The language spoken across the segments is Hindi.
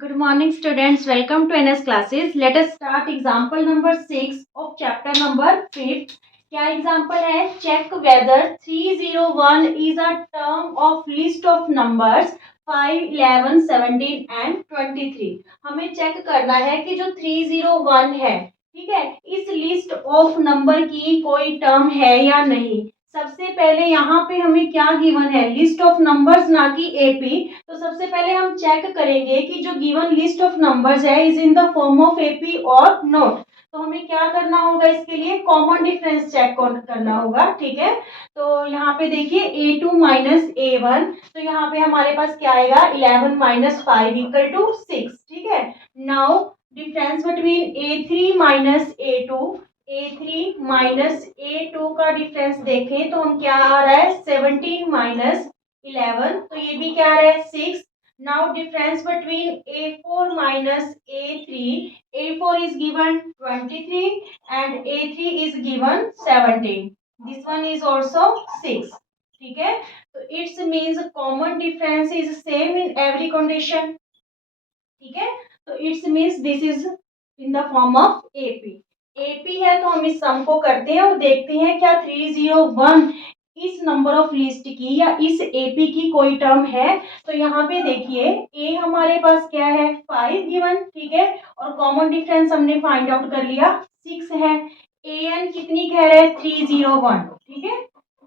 Good morning, students. Welcome to NS classes. Let us start example number 6 of chapter number 5. क्या एग्जाम्पल है? Check whether 301 is a term of list of numbers 5, 11, 17 and 23. हमें चेक करना है कि जो 301 है, ठीक है, इस लिस्ट ऑफ नंबर की कोई टर्म है या नहीं। सबसे पहले यहाँ पे हमें क्या गिवन है? लिस्ट ऑफ नंबर्स, ना कि एपी। तो सबसे पहले हम चेक करेंगे कि जो गिवन लिस्ट ऑफ नंबर्स है is in the form of AP और नॉट। तो हमें क्या करना होगा? इसके लिए कॉमन डिफरेंस चेक करना होगा, ठीक है। तो यहाँ पे देखिए A2 माइनस A1, तो यहाँ पे हमारे पास क्या आएगा? 11 माइनस 5 इक्वल टू 6, ठीक है। Now difference between A3 minus A2 minus A2 का डिफरेंस देखें तो हम क्या आ रहा है? 17 माइनस 11, तो ये भी क्या आ रहा है? 6। Now difference between A4 minus A4 is given 23 and A3 is given 17. This one is also 6, ठीक है। तो it's means common difference is same in every condition, ठीक है। तो it's means this is in the form of AP. AP है तो हम इस सम को करते हैं और देखते हैं क्या 301 इस नंबर ऑफ लिस्ट की या इस एपी की कोई टर्म है। तो यहाँ पे देखिए ए हमारे पास क्या है? 5 गिवन, ठीक है, और कॉमन डिफरेंस हमने फाइंड आउट कर लिया 6 है। ए एन कितनी कह रहे हैं? 301, ठीक है,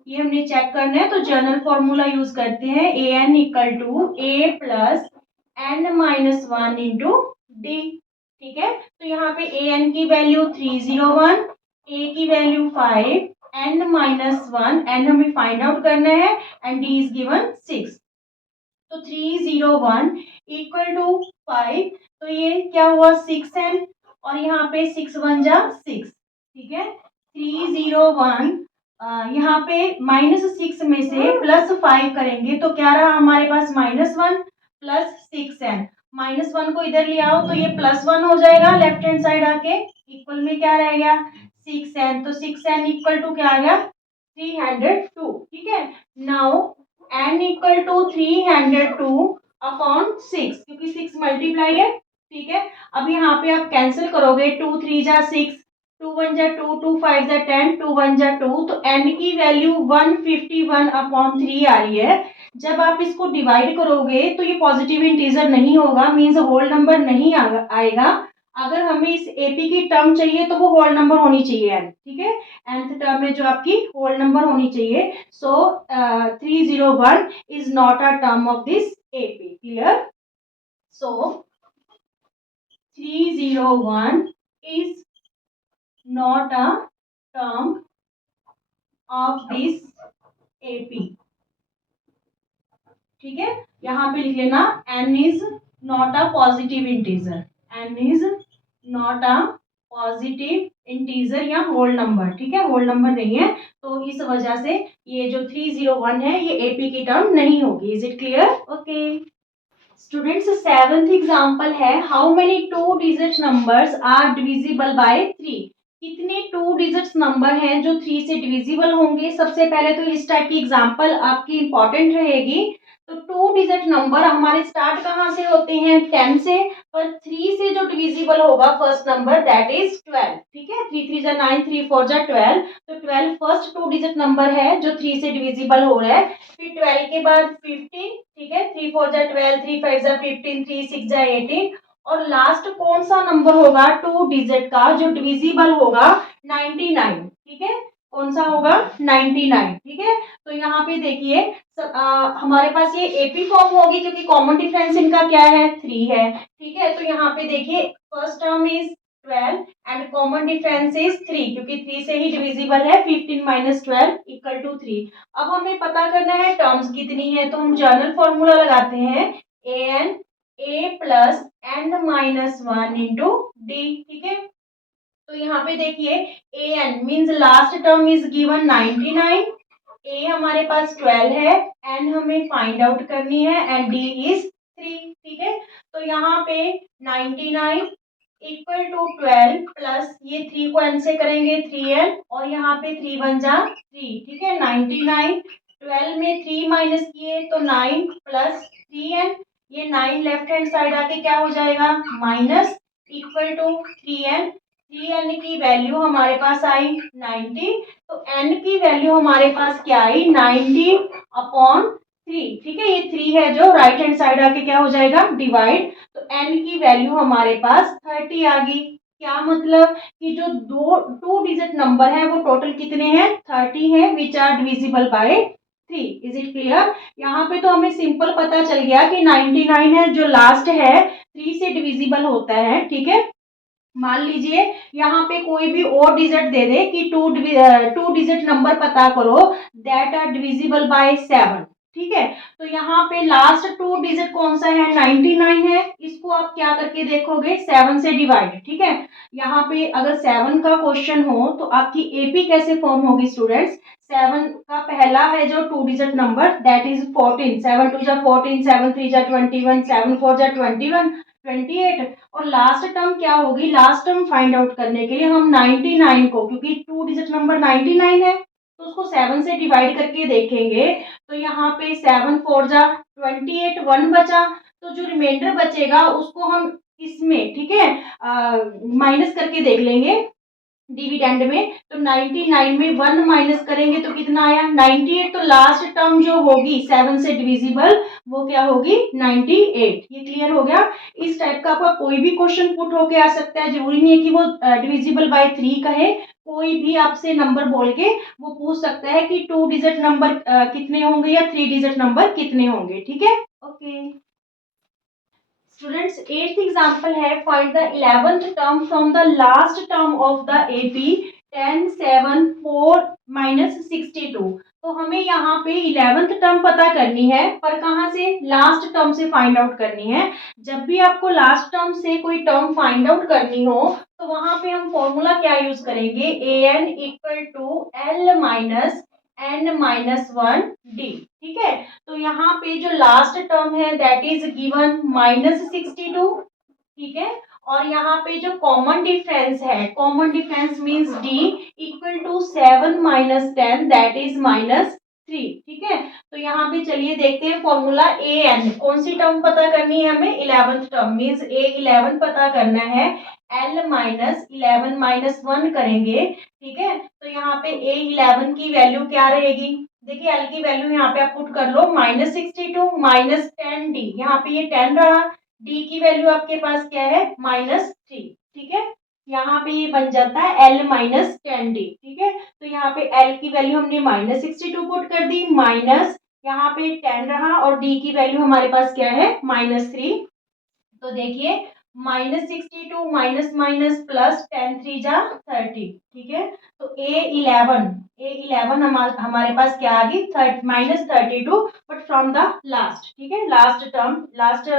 ये हमने चेक करना है। तो जनरल फॉर्मूला यूज करते हैं, A N equal to A plus N minus 1 into D, ठीक है। तो यहाँ पे ए एन की वैल्यू 301, ए की वैल्यू 5, एन माइनस 1, एन हमें फाइंड आउट करना है एंड डी इज गिवन 6। तो 301 इक्वल टू 5, तो ये क्या हुआ? 6n, और यहाँ पे 6 1 जा 6, ठीक है। 301 यहाँ पे -6 में से +5 करेंगे तो क्या रहा हमारे पास? -1 प्लस 6n। -1 को इधर ले आओ तो ये +1 हो जाएगा लेफ्ट हैंड साइड आके, इक्वल में क्या रह गया? 6n। तो 6n इक्वल टू क्या आ गया? 302, ठीक है। Now n equal to 302 upon 6, क्योंकि 6 मल्टीप्लाई है, ठीक है। अब यहाँ पे आप कैंसिल करोगे, 2 3 जा 6, 2 1 जा 2, 2 5 जा 10, 2 1 जा 2, तो n की वैल्यू 151 अपॉन 3 आ रही है। जब आप इसको डिवाइड करोगे तो ये पॉजिटिव इंटीजर नहीं होगा, मीन्स होल नंबर नहीं आएगा। अगर हमें इस एपी की टर्म चाहिए तो वो होल नंबर होनी चाहिए n, ठीक है। nth टर्म में जो आपकी होल नंबर होनी चाहिए। सो 301 is not a term of this AP, clear. So 301 is not a term of this AP, ठीक है। यहाँ पे लिख लेना n is not a positive integer, n is not a positive integer या होल नंबर, ठीक है, होल नंबर नहीं है। तो इस वजह से ये जो 301 है ये एपी की टर्म नहीं होगी। Is it clear? Okay students, seventh example है, how many 2 digit numbers are divisible by 3। कितने 2 डिजिट्स नंबर हैं जो 3 से डिविजिबल होंगे। सबसे पहले तो इस टाइप की एग्जांपल आपकी इंपॉर्टेंट रहेगी। तो 2 डिजिट नंबर हमारे स्टार्ट कहाँ से होते हैं? 10 से, पर 3 से जो डिविजिबल होगा फर्स्ट नंबर दैट इज 12, ठीक है। 3 3 जा 9, 3 4 जा 12, तो 12 फर्स्ट 2 डिजिट नंबर है जो 3 से डिविजिबल हो रहा है। फिर 12 के बाद 15, ठीक है, 3 4 जा 12, 3 5 जा 15, 3 6 जा 18, और लास्ट कौन सा नंबर होगा 2 डिजिट का जो डिविजिबल होगा? 99, ठीक है। कौन सा होगा? 99, ठीक है। तो यहाँ पे देखिए हमारे पास ये एपी फॉर्म होगी क्योंकि कॉमन डिफरेंस इनका क्या है? 3 है, ठीक है। तो यहाँ पे देखिए first term is 12 and common difference is 3, क्योंकि 3 से ही डिविजिबल है। 15 माइनस 12 इक्वल टू 3। अब हमें पता करना है टर्म्स कितनी है, तो हम जनरल फॉर्मूला लगाते हैं, A N A plus N minus 1 into D, ठीक है। तो यहाँ पे देखिए A N means last term is given 99, A हमारे पास 12 है, एन हमें फाइंड आउट करनी है एंड डी इज 3, ठीक है। तो यहाँ पे 99 इक्वल टू 12 प्लस ये 3 को एन से करेंगे 3n, और यहाँ पे 3 1 जा 3, ठीक है। 99 12 में 3 माइनस किए तो 9 प्लस 3n, ये 9 लेफ्ट हैंड साइड आके क्या हो जाएगा, minus equal to 3n। 3n की वैल्यू हमारे पास आई 90, तो n की वैल्यू हमारे पास क्या आई, 90 अपॉन 3। ठीक है, ये 3 है जो राइट हैंड साइड आके क्या हो जाएगा, डिवाइड। तो n की वैल्यू हमारे पास 30 आ गई। क्या मतलब कि जो दो 2 डिजिट नंबर है वो टोटल कितने हैं, 30 है, which are divisible by 3। Is it clear? यहाँ पे तो हमें सिंपल पता चल गया कि 99 है जो लास्ट है 3 से डिविजिबल होता है। ठीक है, मान लीजिए यहाँ पे कोई भी और डिजिट दे दे कि 2 डिजिट नंबर पता करो दैट आर डिविजिबल बाय 7। ठीक है, तो यहाँ पे लास्ट 2 डिजिट कौन सा है, 99 है। इसको आप क्या करके देखोगे, 7 से डिवाइड। ठीक है, यहाँ पे अगर 7 का क्वेश्चन हो तो आपकी एपी कैसे फॉर्म होगी स्टूडेंट्स, 7 का पहला है जो 2 डिजिट नंबर दैट इज 14, 7 2 जा 14, 7 3 जा 21, 7 4 जा 21, 28। और लास्ट टर्म क्या होगी, लास्ट टर्म फाइंड आउट करने के लिए हम 99 को, क्योंकि 2 डिजिट नंबर 99 है, तो उसको 7 से डिवाइड करके देखेंगे। तो यहाँ पे 7 4 जा 28, 1 बचा, तो जो रिमाइंडर बचेगा उसको हम इसमें, ठीक है, माइनस करके देख लेंगे डिविडेंड में। तो 99 में 1 माइनस करेंगे तो कितना आया, 98। तो लास्ट टर्म जो होगी 7 से डिविजिबल वो क्या होगी, 98। ये क्लियर हो गया? इस टाइप का आपका कोई भी क्वेश्चन पुट होके आ सकता है, जरूरी नहीं है कि वो डिविजिबल बाय 3 कहे। कोई भी आपसे नंबर बोल के वो पूछ सकता है कि 2 डिजिट नंबर कितने होंगे या 3 डिजिट नंबर कितने होंगे। ठीक है, ओके स्टूडेंट्स, 8th एग्जाम्पल है, find the 11th term from the last term of the AP 10 7 4 minus 62। तो हमें यहाँ पे 11th टर्म पता करनी है, पर कहाँ से, लास्ट टर्म से फाइंड आउट करनी है। जब भी आपको लास्ट टर्म से कोई टर्म फाइंड आउट करनी हो तो वहां पे हम फॉर्मूला क्या यूज करेंगे, A N equal to L minus N minus 1 D. ठीक है, तो यहाँ पे जो लास्ट टर्म है दैट इज गिवन -62। ठीक है, और यहाँ पे जो कॉमन डिफरेंस है, common difference means D equal to 7 minus 10 that is -3। ठीक है, तो यहाँ पे चलिए देखते हैं फॉर्मूला ए एन, कौन सी टर्म पता करनी है हमें, 11th टर्म मींस ए 11 पता करना है, एल माइनस 11 माइनस 1 करेंगे। ठीक है, तो यहाँ पे ए 11 की वैल्यू क्या रहेगी, देखिए एल की वैल्यू यहाँ पे आप पुट कर लो, -62 माइनस 10 डी, यहाँ पे ये 10 रहा, डी की वैल्यू आपके पास क्या है, -3। ठीक है, यहाँ पे ये बन जाता है एल माइनस 10 डी। ठीक है, तो यहाँ पे एल की वैल्यू हमने -62 पुट कर दी, माइनस यहाँ पे 10 रहा, और डी की वैल्यू हमारे पास क्या है, -3। तो देखिए -62 माइनस माइनस प्लस 10 3 जा 30। ठीक है, तो ए 11 हमारे पास क्या आ गई, -32, बट फ्रॉम द लास्ट। ठीक है, last term, last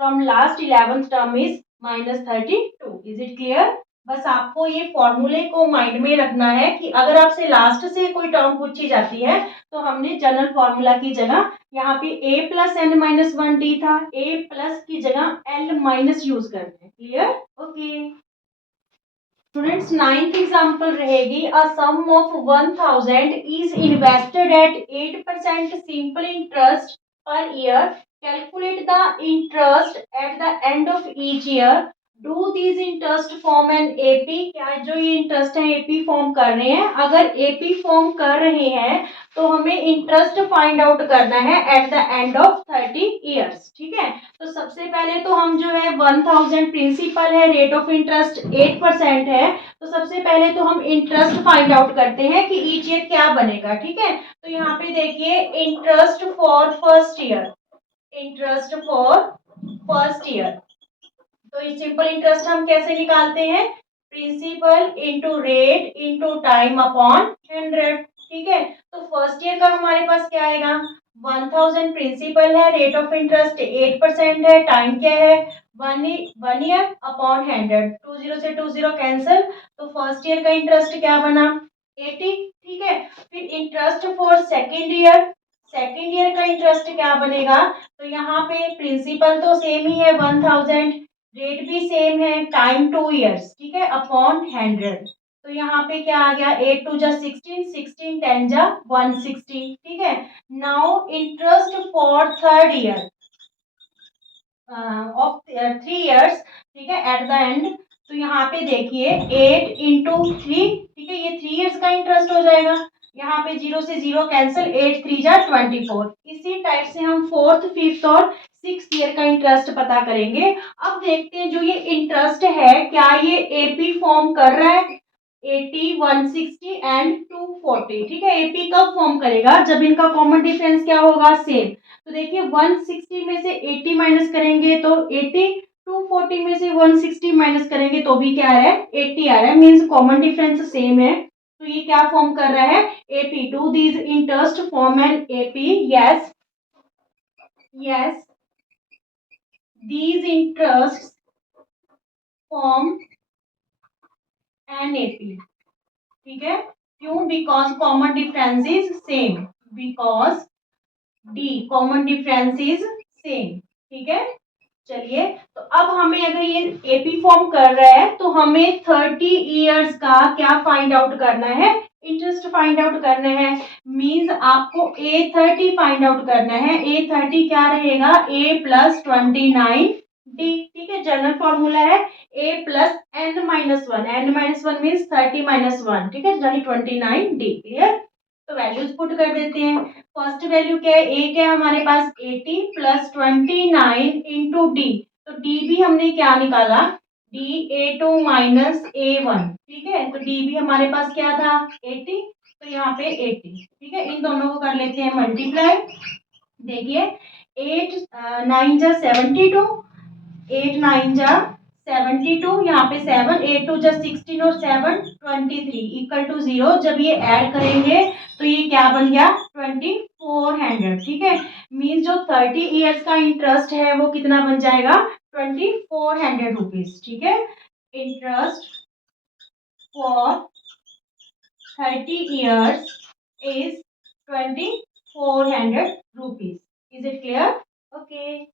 from last 11th term is -32। Is it clear? बस आपको ये फॉर्मूले को माइंड में रखना है कि अगर आपसे लास्ट से कोई टर्म पूछी जाती है तो हमने जनरल फॉर्मूला की जगह, यहाँ पे a plus N minus 1 d था, a प्लस की जगह एल माइनस यूज करते हैं। Clear? Okay students, 9th example रहेगी, a sum of 1000 is invested at 8% simple interest per year, calculate the interest at the end of each year, do these interest form an AP. क्या जो ये इंटरेस्ट है एपी फॉर्म कर रहे हैं, अगर एपी फॉर्म कर रहे हैं तो हमें इंटरेस्ट फाइंड आउट करना है eight the end of 30 years. ठीक है, तो सबसे पहले तो हम जो है 1000 प्रिंसिपल है, रेट ऑफ इंटरेस्ट 8% है, तो सबसे पहले तो हम इंटरेस्ट फाइंड आउट करते हैं कि ईच ईयर क्या बनेगा। ठीक है, तो यहाँ पे देखिए interest for first year, interest for first year, तो सिंपल इंटरेस्ट हम कैसे निकालते हैं, principal into rate into time upon 100। ठीक है, तो फर्स्ट ईयर का हमारे पास क्या आएगा, 1000 प्रिंसिपल है, रेट ऑफ इंटरेस्ट 8% है, टाइम क्या है, 1 ईयर अपॉन 100, 20 से 20 कैंसिल, तो फर्स्ट ईयर का इंटरेस्ट क्या बना, 80। ठीक है, फिर interest for second year, second year का इंटरेस्ट क्या बनेगा, तो यहाँ पे प्रिंसिपल तो सेम ही है 1000, रेट भी सेम है, टाइम 2 ईयर्स। ठीक है, अपॉन 100, तो यहाँ पे क्या आ गया, 8 2 जा 16, 16 10 जा 160। ठीक है, now interest for third year, of 3 years, ठीक है, एट द एंड। तो यहाँ पे देखिए 8 × 3, ठीक है, ये 3 years का इंटरेस्ट हो जाएगा। यहाँ पे 0 से 0 कैंसिल, 8×3 = 24। इसी टाइप से हम 4th, 5th और 6th ईयर का इंटरेस्ट पता करेंगे। अब देखते हैं जो ये इंटरेस्ट है क्या ये एपी फॉर्म कर रहा है, 80, 160 एंड 240, ठीक है। एपी कब फॉर्म करेगा, जब इनका कॉमन डिफरेंस क्या होगा, सेम। तो देखिए 160 में से 80 माइनस करेंगे तो 80, 240 में से 160 माइनस करेंगे तो भी क्या आ रहा है, 80 आ रहा है, मीन्स कॉमन डिफरेंस सेम है। तो ये क्या फॉर्म कर रहा है, AP. To these interest form an AP, yes yes, these interests form an AP, ठीक है। क्यों, because common difference is same, because the common difference is same, ठीक है। चलिए, तो अब हमें अगर ये एपी फॉर्म कर रहा है तो हमें 30 इयर्स का क्या फाइंड आउट करना है, इंटरेस्ट फाइंड आउट करना है। मींस आपको A30 फाइंड आउट करना है। A30 क्या रहेगा, A+29 डी, ठीक है। जनरल फॉर्मूला है A+n-1, n-1 मीन्स 30-1, ठीक है, यानी 29 डी, क्लियर। तो वैल्यूज पुट कर देते हैं। फर्स्ट वैल्यू क्या है, ए क्या है हमारे पास 80 + 29 इंटू डी। तो डी भी हमने क्या निकाला, डी A2 - A1, ठीक है। तो डी भी हमारे पास क्या था 80, तो यहाँ पे 80, ठीक है। इन दोनों को कर लेते हैं मल्टीप्लाई। देखिए 8 9 × 72, 8 9 × 72, यहाँ पे 7, 8 2 = 16 और 7 23 = 0। जब ये ऐड करेंगे तो ये क्या बन गया, 2400, ठीक है। मीन्स जो 30 इयर्स का इंटरेस्ट है वो कितना बन जाएगा, 2400 रुपीज, ठीक है। Interest for 30 years is 2400 rupees. Is it clear, okay.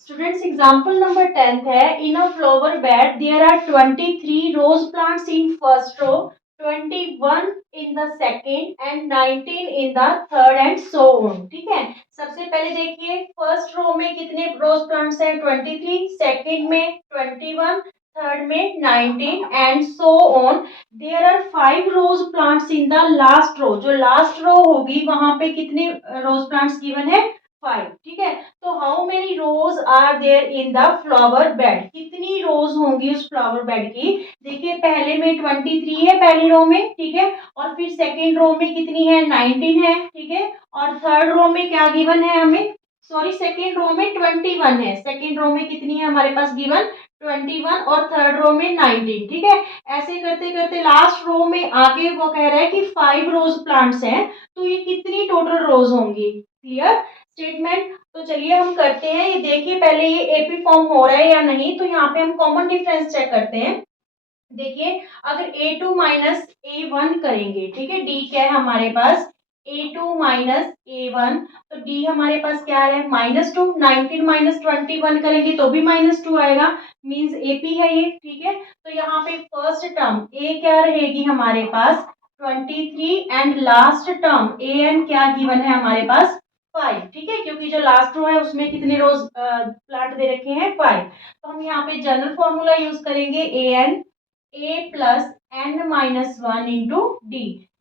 Students, example number 10th है, in a flower bed there are 23 rose plants in first row, 21 in the second and 19 in the third and so on, ठीक है। सबसे पहले देखिए फर्स्ट रो में कितने रोज प्लांट्स हैं, 23, सेकेंड में 21, थर्ड में 19 and so on. There are 5 rose plants in the last row, जो लास्ट रो होगी वहां पे कितने रोज प्लांट्स गिवन है, 5, ठीक है। तो how many rose are there in the flower bed, कितनी रोज होंगी उस फ्लावर बेड की। देखिए पहले में 23 है पहली रो में, ठीक है, और फिर सेकेंड रो में कितनी है, 19 है, ठीक है, और थर्ड रो में क्या गिवन है हमें, सॉरी सेकेंड रो में 21 है, सेकेंड रो में कितनी है हमारे पास गिवन 21 और थर्ड रो में 19, ठीक है। ऐसे करते करते लास्ट रो में आके वो कह रहा है कि 5 रोज प्लांट्स हैं, तो ये कितनी टोटल रोज होंगी, क्लियर स्टेटमेंट। तो चलिए हम करते हैं, ये देखिए पहले ये एपी फॉर्म हो रहा है या नहीं। तो यहाँ पे हम कॉमन डिफरेंस चेक करते हैं। देखिए अगर A2 - A1 करेंगे, ठीक है, डी क्या है हमारे पास A2 - A1, तो डी हमारे पास क्या है -2, 19 - 21 करेंगे तो भी -2 आएगा, मींस एपी है ये, ठीक है। तो यहाँ पे फर्स्ट टर्म ए क्या रहेगी हमारे पास 23 and last term a n क्या गिवन है हमारे पास 5, ठीक है, क्योंकि जो लास्ट रो है उसमें कितने रोज प्लांट दे रखे हैं 5। तो हम यहाँ पे जनरल फॉर्मूला यूज करेंगे A N A+n-1 into D.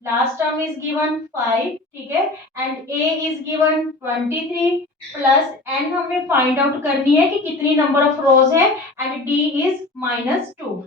Last term is given 5, ठीक है, and A is given 23 plus n हमें फाइंड आउट करनी है कि कितनी नंबर ऑफ रोज है, एंड D is -2।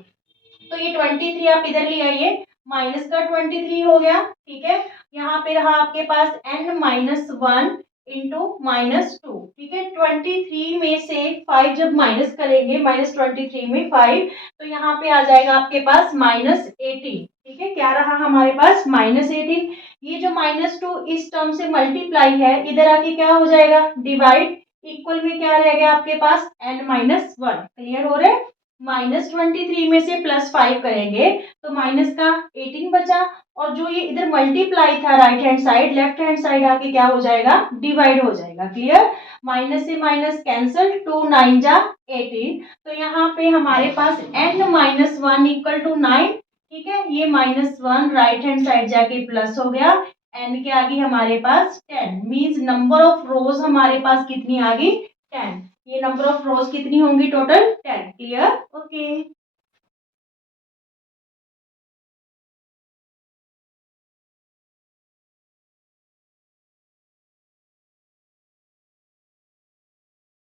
तो ये 23 आप इधर ले आइए, माइनस का 23 हो गया, ठीक है। यहाँ पे रहा आपके पास n-1 इंटू -2, ठीक है। 23 में से 5 जब माइनस करेंगे, -23 में 5, तो यहाँ पे आ जाएगा आपके पास -18, ठीक है। क्या रहा हमारे पास -18। ये जो -2 इस टर्म से मल्टीप्लाई है, इधर आके क्या हो जाएगा डिवाइड, इक्वल में क्या रह गया आपके पास n-1, क्लियर हो रहा है। -23 में से +5 करेंगे तो माइनस का 18 बचा, और जो ये इधर मल्टीप्लाई था right hand side, left hand side आके क्या हो जाएगा डिवाइड हो जाएगा, क्लियर। माइनस से माइनस कैंसिल, 2 9 जा 18। तो यहाँ पे हमारे पास n-1 = 9, ठीक है। ये -1 राइट हैंड साइड जाके प्लस हो गया, n के आगे हमारे पास 10, मीन्स नंबर ऑफ रोज हमारे पास कितनी आ गई 10। ये नंबर ऑफ रोज कितनी होंगी टोटल 10। क्लियर? ओके।